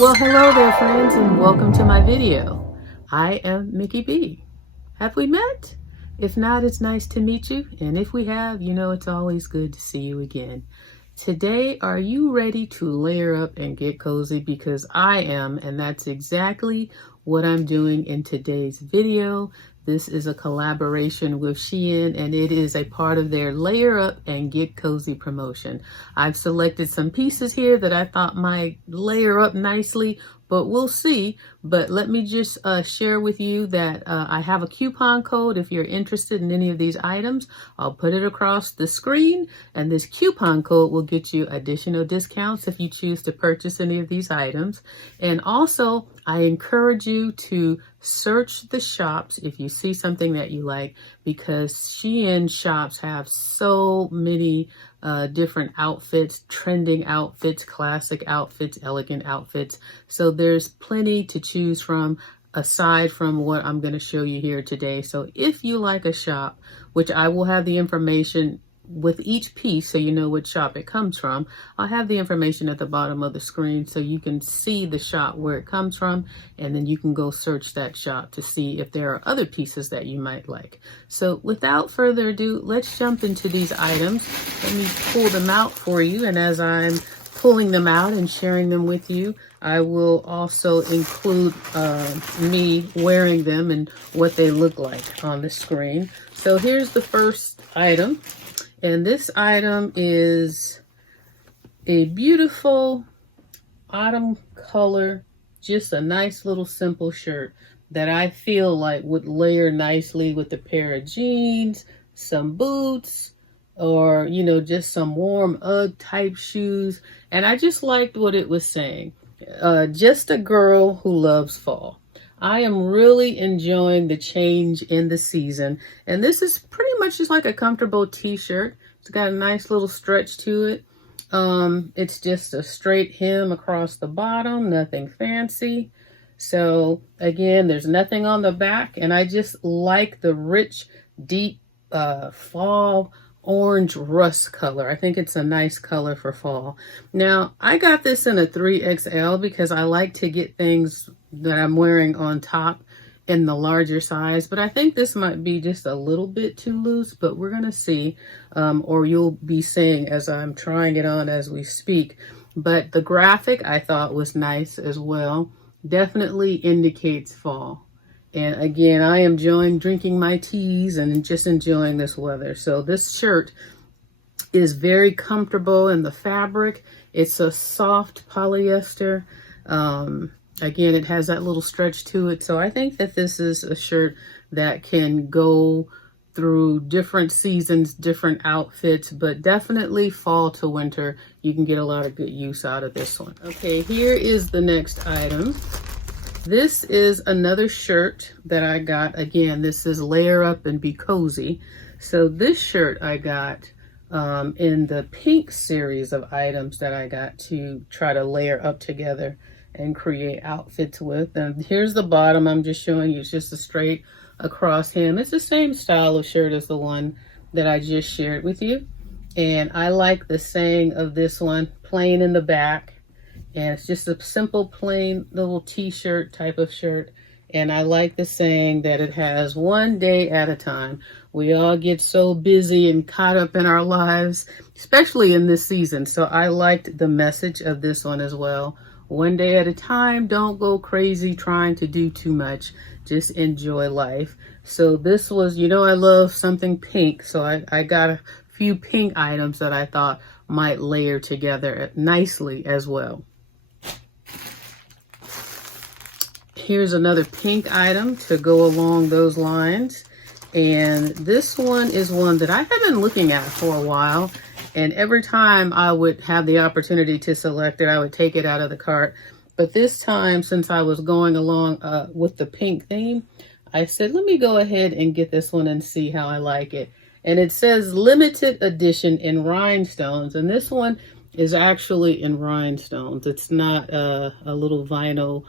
Well, hello there, friends, and welcome to my video. I am Mickey B. Have we met? If not, it's nice to meet you, and if we have, you know it's always good to see you again. Today, are you ready to layer up and get cozy? Because I am, and that's exactly what I'm doing in today's video. This is a collaboration with SHEIN, and it is a part of their Layer Up and Get Cozy promotion. I've selected some pieces here that I thought might layer up nicely, but we'll see. But let me just share with you that I have a coupon code if you're interested in any of these items. I'll put it across the screen, and this coupon code will get you additional discounts if you choose to purchase any of these items. And also, I encourage you to search the shops if you see something that you like, because SHEIN shops have so many different outfits, trending outfits, classic outfits, elegant outfits. So there's plenty to choose from aside from what I'm going to show you here today. So if you like a shop, which I will have the information with each piece so you know which shop it comes from, I'll have the information at the bottom of the screen so you can see the shop where it comes from, and then you can go search that shop to see if there are other pieces that you might like. So without further ado, let's jump into these items. Let me pull them out for you, and as I'm pulling them out and sharing them with you, I will also include me wearing them and what they look like on the screen. So here's the first item. And this item is a beautiful autumn color, just a nice little simple shirt that I feel like would layer nicely with a pair of jeans, some boots, or, you know, just some warm UGG type shoes. And I just liked what it was saying. Just a girl who loves fall. I am really enjoying the change in the season, and this is pretty much just like a comfortable t-shirt. It's got a nice little stretch to it. It's just a straight hem across the bottom, nothing fancy. So again, there's nothing on the back, and I just like the rich, deep fall orange rust color. I think it's a nice color for fall. Now, I got this in a 3XL because I like to get things that I'm wearing on top in the larger size, but I think this might be just a little bit too loose, but we're gonna see, or you'll be seeing as I'm trying it on as we speak. But the graphic I thought was nice as well. Definitely indicates fall. And again, I am enjoying drinking my teas and just enjoying this weather. So this shirt is very comfortable in the fabric. It's a soft polyester. Again, it has that little stretch to it. So I think that this is a shirt that can go through different seasons, different outfits, but definitely fall to winter. You can get a lot of good use out of this one. Okay, here is the next item. This is another shirt that I got. Again, this is Layer Up and Be Cozy. So this shirt I got in the pink series of items that I got to try to layer up together and create outfits with. And here's the bottom. I'm just showing you. It's just a straight across hem. It's the same style of shirt as the one that I just shared with you. And I like the saying of this one, plain in the back. And it's just a simple, plain little t-shirt type of shirt. And I like the saying that it has one day at a time. We all get so busy and caught up in our lives, especially in this season. So I liked the message of this one as well. One day at a time, don't go crazy trying to do too much. Just enjoy life. So this was, you know, I love something pink. So I got a few pink items that I thought might layer together nicely as well. Here's another pink item to go along those lines. And this one is one that I have been looking at for a while. And every time I would have the opportunity to select it, I would take it out of the cart. But this time, since I was going along with the pink theme, I said, let me go ahead and get this one and see how I like it. And it says limited edition in rhinestones. And this one is actually in rhinestones. It's not a little vinyl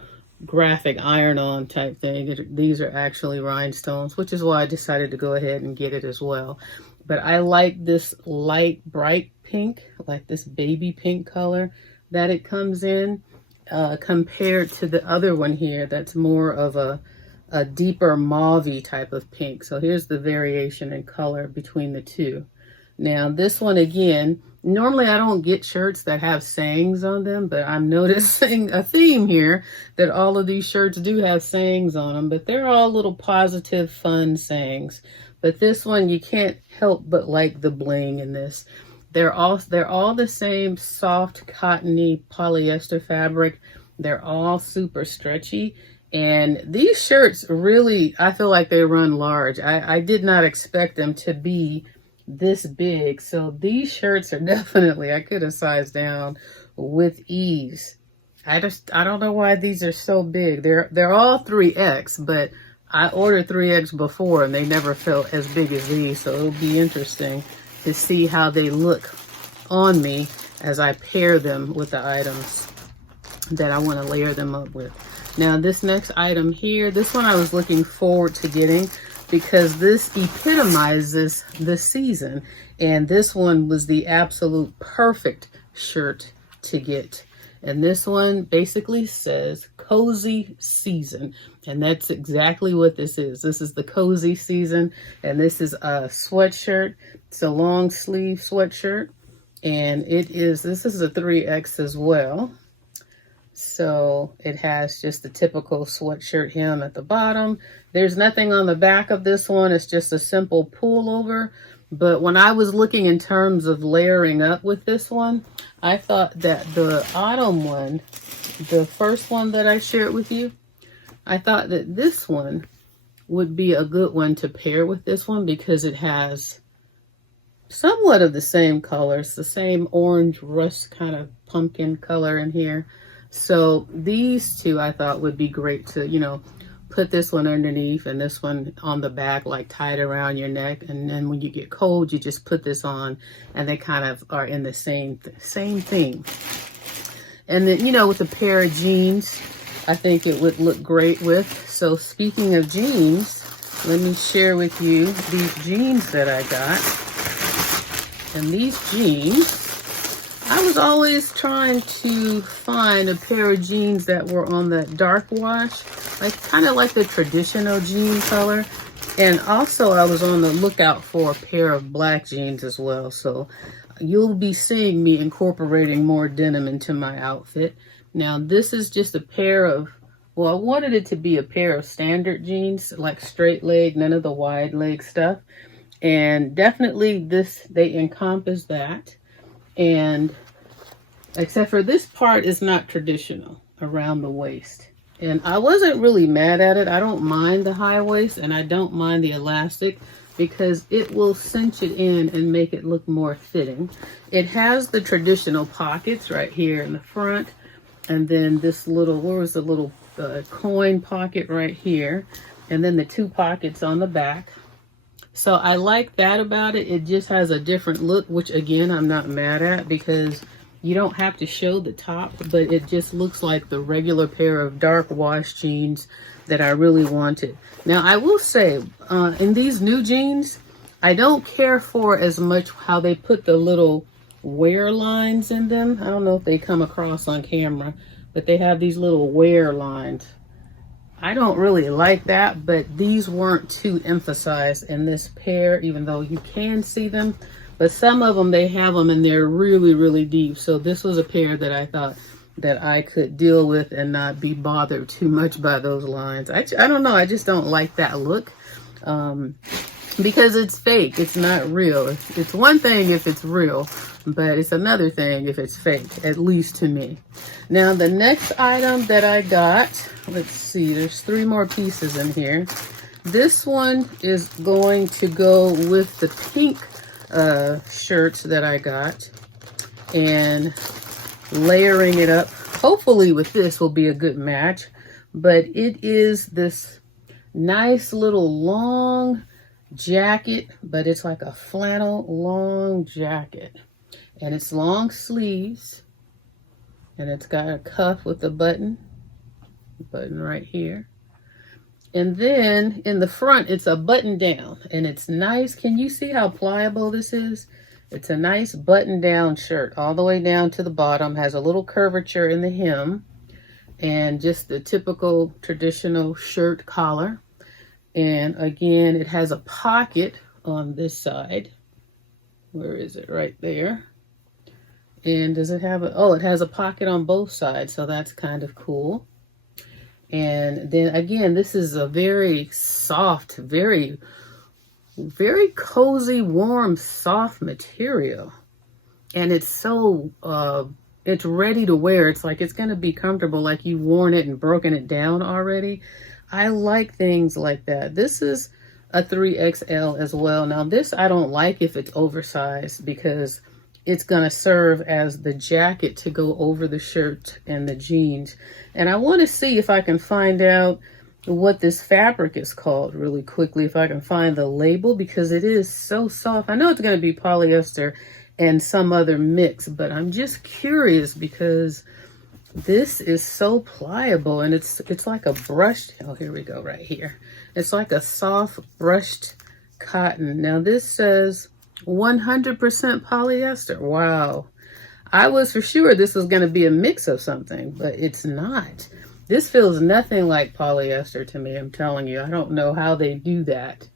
graphic iron-on type thing. These are actually rhinestones, which is why I decided to go ahead and get it as well. But I like this light, bright pink, like this baby pink color that it comes in. compared to the other one here that's more of a deeper mauve-y type of pink. So here's the variation in color between the two. Now this one again, normally I don't get shirts that have sayings on them, but I'm noticing a theme here that all of these shirts do have sayings on them, but they're all little positive, fun sayings. But this one, you can't help but like the bling in this. They're all the same soft, cottony polyester fabric. They're all super stretchy. And these shirts really, I feel like they run large. I did not expect them to be this big. So these shirts are definitely, I could have sized down with ease. I don't know why these are so big. They're all 3X, but I ordered 3X before and they never felt as big as these. So it'll be interesting to see how they look on me as I pair them with the items that I want to layer them up with. Now this next item here, this one I was looking forward to getting because this epitomizes the season, and this one was the absolute perfect shirt to get. And this one basically says cozy season, and that's exactly what this is. This is the cozy season, and this is a sweatshirt. It's a long sleeve sweatshirt, and this is a 3X as well. So it has just the typical sweatshirt hem at the bottom. There's nothing on the back of this one. It's just a simple pullover. But when I was looking in terms of layering up with this one, I thought that the autumn one, the first one that I shared with you, I thought that this one would be a good one to pair with this one because it has somewhat of the same colors, the same orange rust kind of pumpkin color in here. So these two I thought would be great to, you know, put this one underneath and this one on the back, like tied around your neck. And then when you get cold, you just put this on and they kind of are in the same thing. And then, you know, with a pair of jeans, I think it would look great with. So speaking of jeans, let me share with you these jeans that I got. And these jeans, I was always trying to find a pair of jeans that were on that dark wash, like kind of like the traditional jean color. And also I was on the lookout for a pair of black jeans as well. So you'll be seeing me incorporating more denim into my outfit. Now this is just a pair of, well, I wanted it to be a pair of standard jeans, like straight leg, none of the wide leg stuff. And definitely they encompass that. And except for this part is not traditional around the waist. And I wasn't really mad at it. I don't mind the high waist and I don't mind the elastic because it will cinch it in and make it look more fitting. It has the traditional pockets right here in the front. And then this little, where was the little coin pocket right here? And then the two pockets on the back. So I like that about it. It just has a different look, which again, I'm not mad at because you don't have to show the top, but it just looks like the regular pair of dark wash jeans that I really wanted. Now I will say, in these new jeans, I don't care for as much how they put the little wear lines in them. I don't know if they come across on camera, but they have these little wear lines. I don't really like that, but these weren't too emphasized in this pair, even though you can see them. But some of them, they have them and they're really, really deep. So this was a pair that I thought that I could deal with and not be bothered too much by those lines. I don't know, I just don't like that look. Because it's fake, it's not real. It's one thing if it's real, but it's another thing if it's fake, at least to me. Now the next item that I got, let's see, there's 3 more pieces in here. This one is going to go with the pink shirts that I got, and layering it up, hopefully with this will be a good match. But it is this nice little long jacket, but it's like a flannel long jacket, and it's long sleeves, and it's got a cuff with a button right here. And then in the front, it's a button down, and it's nice. Can you see how pliable this is? It's a nice button down shirt all the way down to the bottom, has a little curvature in the hem. and just the typical traditional shirt collar. And again, it has a pocket on this side. Where is it? Right there. And does it have a, oh, it has a pocket on both sides, so that's kind of cool. And then again, this is a very soft, very cozy, warm, soft material. And it's so, it's ready to wear. It's like it's going to be comfortable, like you've worn it and broken it down already. I like things like that. This is a 3XL as well. Now this I don't like if it's oversized, because it's going to serve as the jacket to go over the shirt and the jeans. And I want to see if I can find out what this fabric is called really quickly, if I can find the label, because it is so soft. I know it's going to be polyester and some other mix, but I'm just curious because this is so pliable, and it's like a brushed, oh, here we go, right here. It's like a soft brushed cotton. Now this says 100% polyester. Wow. I was for sure this was going to be a mix of something, but it's not. This feels nothing like polyester to me, I'm telling you. I don't know how they do that,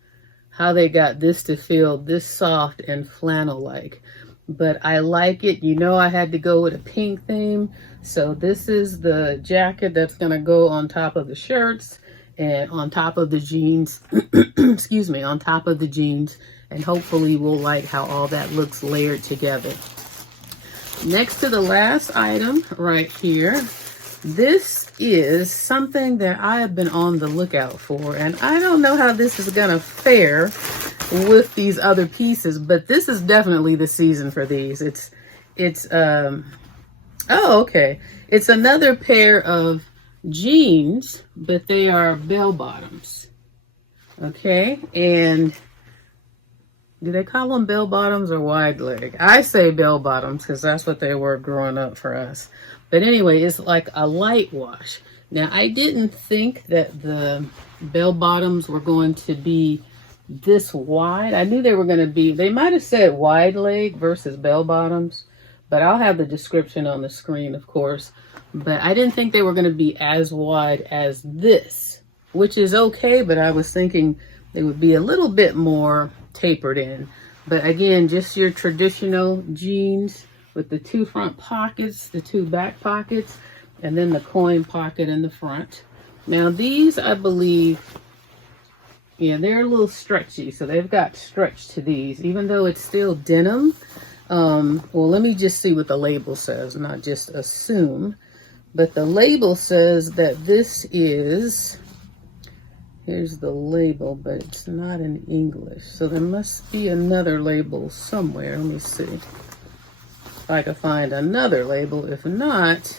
how they got this to feel this soft and flannel-like. But I like it. You know, I had to go with a pink theme. So this is the jacket that's going to go on top of the shirts and on top of the jeans. Excuse me, on top of the jeans. And hopefully we'll like how all that looks layered together. Next to the last item right here, this is something that I have been on the lookout for, and I don't know how this is gonna fare with these other pieces, but this is definitely the season for these. Oh, okay. It's another pair of jeans, but they are bell bottoms. Okay, and do they call them bell bottoms or wide leg? I say bell bottoms because that's what they were growing up for us. But anyway, it's like a light wash. Now, I didn't think that the bell bottoms were going to be this wide. I knew they were going to be, they might have said wide leg versus bell bottoms, but I'll have the description on the screen, of course. But I didn't think they were going to be as wide as this, which is okay, but I was thinking they would be a little bit more tapered in. But again, just your traditional jeans with the two front pockets, the two back pockets, and then the coin pocket in the front. Now these, I believe, yeah, they're a little stretchy, so they've got stretch to these, even though it's still denim. Well, let me just see what the label says, not just assume. But the label says that this is, here's the label, but it's not in English. So there must be another label somewhere. Let me see if I can find another label. If not,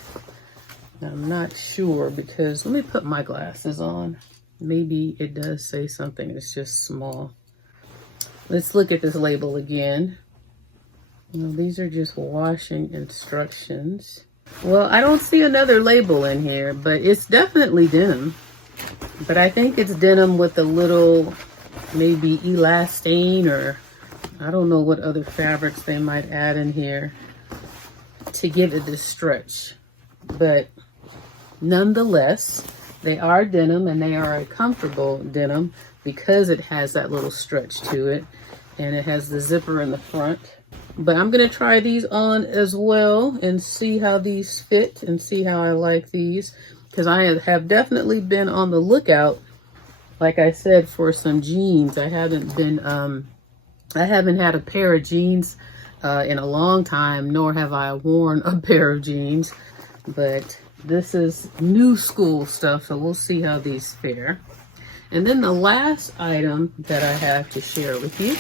I'm not sure, because let me put my glasses on. Maybe it does say something. It's just small. Let's look at this label again. Well, these are just washing instructions. Well, I don't see another label in here, but it's definitely denim. But I think it's denim with a little maybe elastane, or I don't know what other fabrics they might add in here to give it this stretch. But nonetheless, they are denim, and they are a comfortable denim because it has that little stretch to it, and it has the zipper in the front. But I'm going to try these on as well and see how these fit and see how I like these, because I have definitely been on the lookout, like I said, for some jeans. I haven't had a pair of jeans in a long time, nor have I worn a pair of jeans, but this is new school stuff, so we'll see how these fare. And then the last item that I have to share with you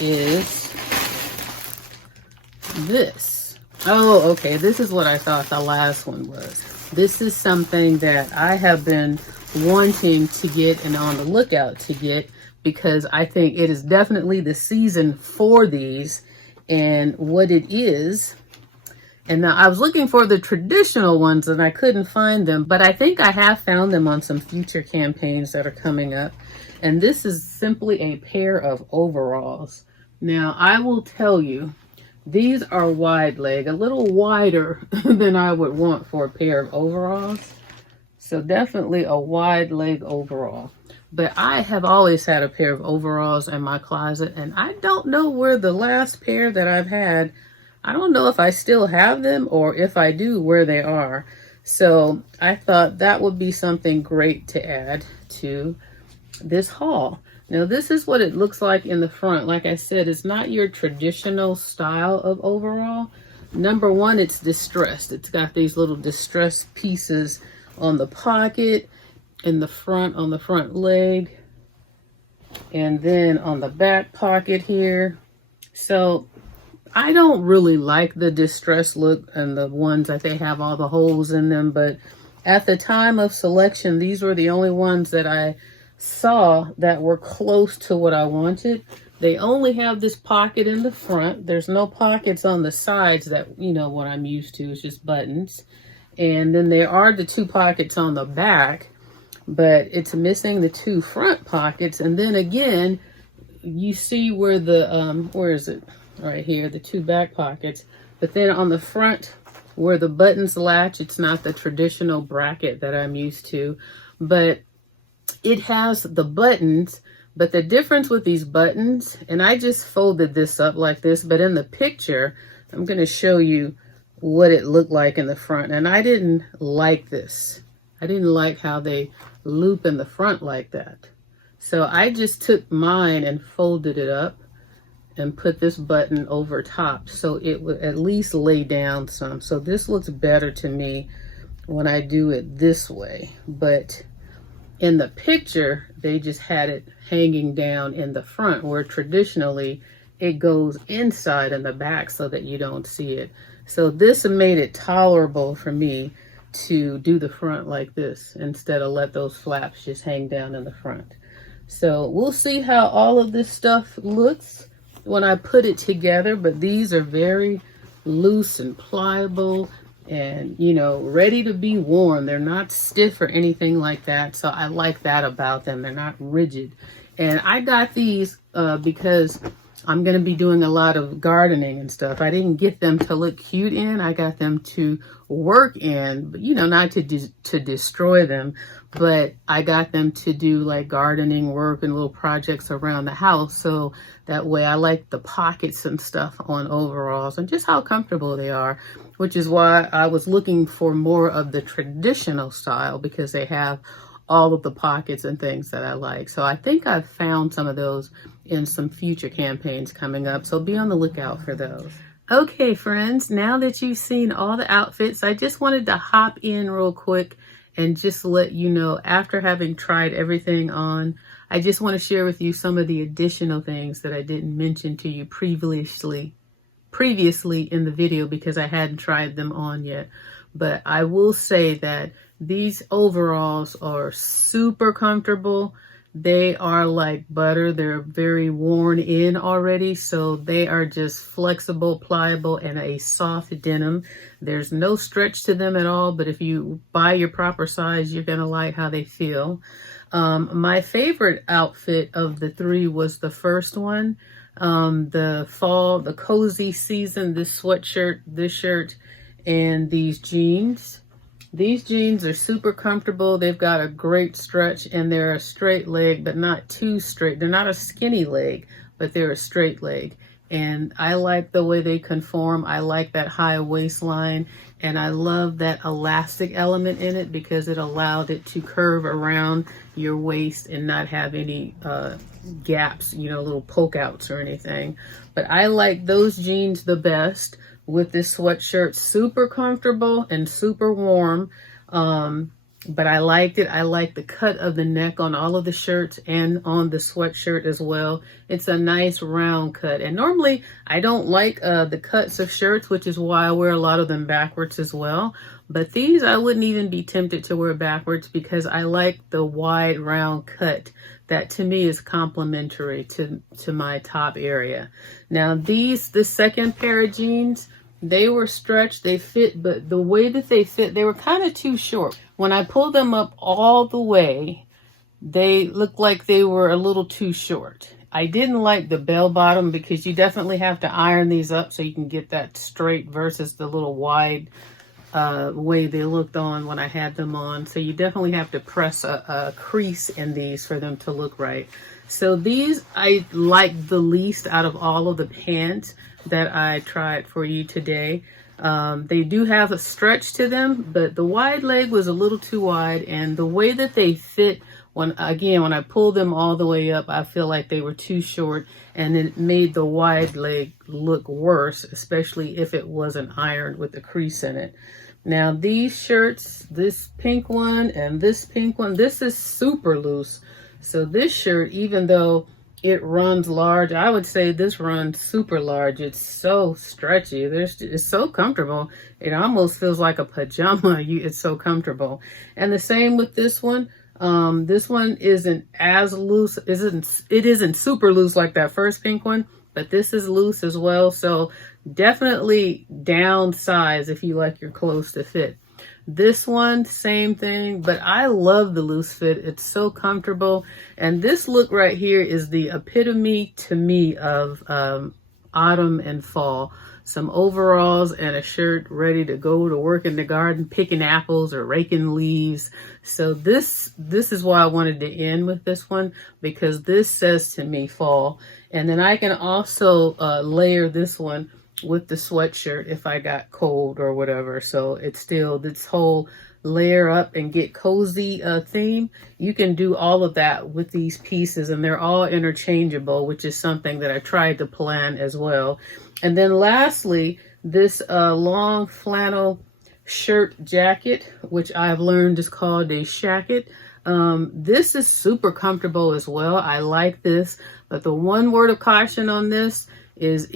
is this. Oh, okay, this is what I thought the last one was. This is something that I have been wanting to get and on the lookout to get, because I think it is definitely the season for these. And what it is, and now I was looking for the traditional ones and I couldn't find them, but I think I have found them on some future campaigns that are coming up. And this is simply a pair of overalls. Now, I will tell you, these are wide leg, a little wider than I would want for a pair of overalls. So definitely a wide leg overall. But I have always had a pair of overalls in my closet, and I don't know where the last pair that I've had, I don't know if I still have them or if I do, where they are. So I thought that would be something great to add to this haul. Now this is what it looks like in the front. Like I said, it's not your traditional style of overall. Number one, it's distressed. It's got these little distressed pieces on the pocket, in the front, on the front leg, and then on the back pocket here. So I don't really like the distressed look and the ones that they have all the holes in them, but at the time of selection, these were the only ones that I saw that were close to what I wanted. They only have this pocket in the front. There's no pockets on the sides that, you know, what I'm used to. It's just buttons. And then there are the 2 pockets on the back, but it's missing the 2 front pockets. And then again, you see where the, where is it? Right here, the 2 back pockets. But then on the front, where the buttons latch, it's not the traditional bracket that I'm used to, but it has the buttons. But the difference with these buttons, and I just folded this up like this, but in the picture, I'm going to show you what it looked like in the front. And I didn't like this. I didn't like how they loop in the front like that. So I just took mine and folded it up and put this button over top so it would at least lay down some. So this looks better to me when I do it this way. But in the picture, they just had it hanging down in the front, where traditionally it goes inside in the back so that you don't see it. So this made it tolerable for me to do the front like this instead of let those flaps just hang down in the front. So we'll see how all of this stuff looks when I put it together, but these are very loose and pliable and, you know, ready to be worn. They're not stiff or anything like that. So I like that about them. They're not rigid. And I got these because I'm going to be doing a lot of gardening and stuff. I didn't get them to look cute in. I got them to work in, but, you know, not to destroy them, but I got them to do like gardening work and little projects around the house. So that way I like the pockets and stuff on overalls and just how comfortable they are, which is why I was looking for more of the traditional style, because they have all of the pockets and things that I like. So I think I've found some of those in some future campaigns coming up. So be on the lookout for those. Okay, friends, now that you've seen all the outfits, I just wanted to hop in real quick and just let you know, after having tried everything on, I just want to share with you some of the additional things that I didn't mention to you previously in the video because I hadn't tried them on yet. But I will say that these overalls are super comfortable. They are like butter. They're very worn in already. So they are just flexible, pliable, and a soft denim. There's no stretch to them at all. But if you buy your proper size, you're going to like how they feel. My favorite outfit of the 3 was the first one. The fall, the cozy season, this sweatshirt, this shirt, and these jeans. These jeans are super comfortable. They've got a great stretch and they're a straight leg, but not too straight. They're not a skinny leg, but they're a straight leg. And I like the way they conform. I like that high waistline, and I love that elastic element in it because it allowed it to curve around your waist and not have any gaps, you know, little poke outs or anything. But I like those jeans the best with this sweatshirt. Super comfortable and super warm. But I liked it. I like the cut of the neck on all of the shirts and on the sweatshirt as well. It's a nice round cut. And normally I don't like the cuts of shirts, which is why I wear a lot of them backwards as well. But these I wouldn't even be tempted to wear backwards because I like the wide round cut. That to me is complementary to my top area. Now the second pair of jeans, they were stretched, they fit, but the way that they fit, they were kind of too short. When I pulled them up all the way, they looked like they were a little too short. I didn't like the bell bottom because you definitely have to iron these up so you can get that straight versus the little wide way they looked on when I had them on. So you definitely have to press a crease in these for them to look right. So these I like the least out of all of the pants that I tried for you today. They do have a stretch to them, but the wide leg was a little too wide, and the way that they fit, when I pulled them all the way up, I feel like they were too short, and it made the wide leg look worse, especially if it wasn't ironed with the crease in it. Now these shirts, this pink one and this pink one, this is super loose. So this shirt, even though it runs large, I would say this runs super large. It's so stretchy. It's so comfortable. It almost feels like a pajama. It's so comfortable. And the same with this one. This one isn't as loose. It isn't super loose like that first pink one, but this is loose as well. So definitely downsize if you like your clothes to fit. This one, same thing, but I love the loose fit. It's so comfortable. And this look right here is the epitome to me of autumn and fall. Some overalls and a shirt ready to go to work in the garden, picking apples or raking leaves. So this is why I wanted to end with this one, because this says to me fall. And then I can also layer this one with the sweatshirt if I got cold or whatever. So it's still this whole layer up and get cozy theme. You can do all of that with these pieces, and they're all interchangeable, which is something that I tried to plan as well. And then lastly, this long flannel shirt jacket, which I've learned is called a shacket. This is super comfortable as well. I like this, but the one word of caution on this is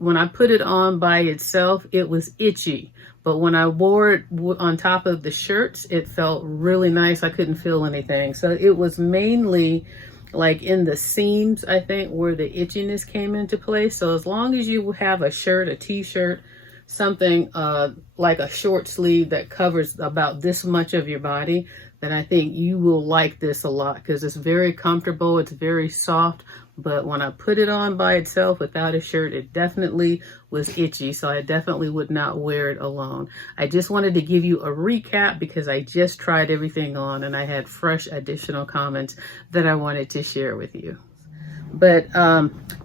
when I put it on by itself, it was itchy. But when I wore it on top of the shirts, it felt really nice. I couldn't feel anything. So it was mainly like in the seams, I think, where the itchiness came into play. So as long as you have a shirt, a t-shirt, something like a short sleeve that covers about this much of your body, then I think you will like this a lot, because it's very comfortable. It's very soft. But when I put it on by itself without a shirt, it definitely was itchy. So I definitely would not wear it alone. I just wanted to give you a recap because I just tried everything on and I had fresh additional comments that I wanted to share with you. But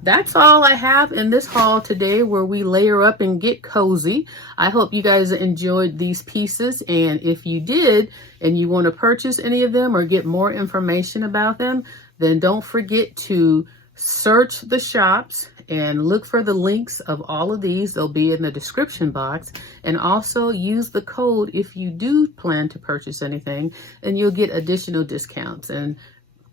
that's all I have in this haul today, where we layer up and get cozy. I hope you guys enjoyed these pieces. And if you did, and you want to purchase any of them or get more information about them, then don't forget to search the shops and look for the links of all of these. They'll be in the description box. And also use the code if you do plan to purchase anything, and you'll get additional discounts. And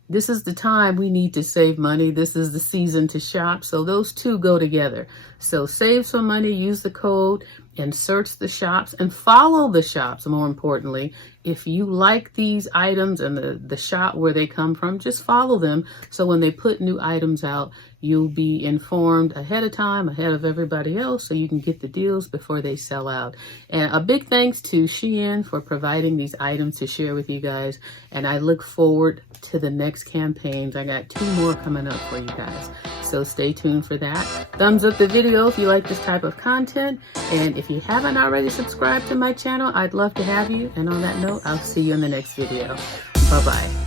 this is the time we need to save money. This is the season to shop. So those two go together. So save some money, use the code, and search the shops and follow the shops. More importantly, if you like these items and the shop where they come from, just follow them. So when they put new items out, you'll be informed ahead of time, ahead of everybody else, so you can get the deals before they sell out. And a big thanks to SHEIN for providing these items to share with you guys. And I look forward to the next campaigns. I got 2 more coming up for you guys. So stay tuned for that. Thumbs up the video if you like this type of content. And if you haven't already subscribed to my channel, I'd love to have you. And on that note, I'll see you in the next video. Bye-bye.